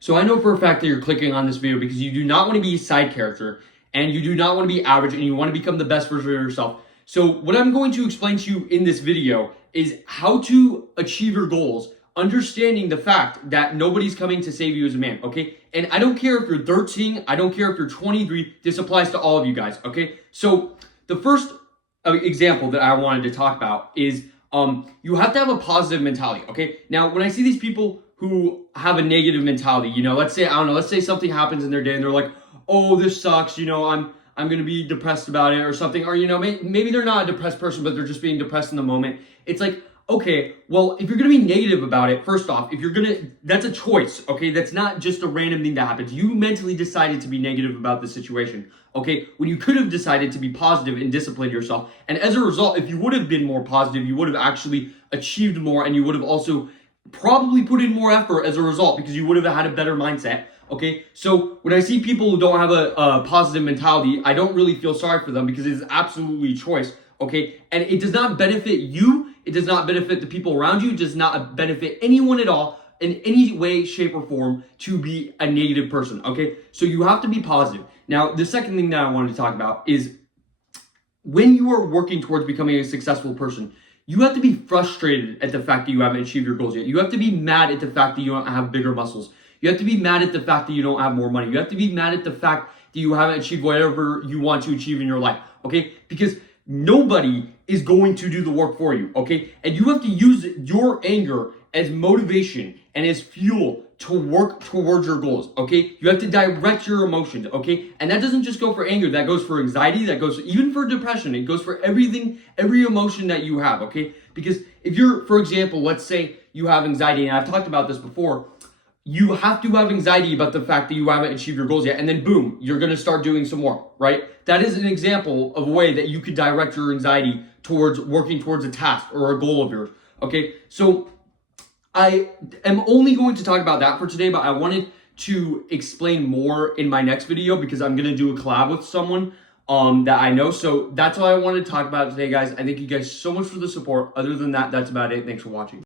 So I know for a fact that you're clicking on this video because you do not want to be a side character and you do not want to be average and you want to become the best version of yourself. So what I'm going to explain to you in this video is how to achieve your goals, understanding the fact that nobody's coming to save you as a man, okay? And I don't care if you're 13, I don't care if you're 23, this applies to all of you guys, okay? So the first example that I wanted to talk about is you have to have a positive mentality, okay? Now, when I see these people who have a negative mentality, you know, let's say something happens in their day and they're like, oh, this sucks, you know, I'm going to be depressed about it or something. Or, you know, maybe they're not a depressed person, but they're just being depressed in the moment. It's like, okay, well, if you're going to be negative about it, first off, that's a choice, okay? That's not just a random thing that happens. You mentally decided to be negative about the situation, okay? When you could have decided to be positive and discipline yourself. And as a result, if you would have been more positive, you would have actually achieved more and you would have also probably put in more effort as a result because you would have had a better mindset. Okay, so when I see people who don't have a positive mentality, I don't really feel sorry for them because it is absolutely a choice. Okay, and it does not benefit you. It does not benefit the people around you. It does not benefit anyone at all in any way, shape, or form to be a negative person. Okay, so you have to be positive. Now, the second thing that I wanted to talk about is when you are working towards becoming a successful person, you have to be frustrated at the fact that you haven't achieved your goals yet. You have to be mad at the fact that you don't have bigger muscles. You have to be mad at the fact that you don't have more money. You have to be mad at the fact that you haven't achieved whatever you want to achieve in your life, okay? Because nobody is going to do the work for you, okay? And you have to use your anger as motivation and as fuel to work towards your goals, okay? You have to direct your emotions, okay? And that doesn't just go for anger. That goes for anxiety. That goes even for depression. It goes for everything, every emotion that you have, okay? Because if you're, for example, let's say you have anxiety, and I've talked about this before, you have to have anxiety about the fact that you haven't achieved your goals yet, and then boom, you're going to start doing some more, right? That is an example of a way that you could direct your anxiety towards working towards a task or a goal of yours, okay? So I am only going to talk about that for today, but I wanted to explain more in my next video because I'm going to do a collab with someone that I know. So that's all I wanted to talk about today, guys. I thank you guys so much for the support. Other than that, that's about it. Thanks for watching.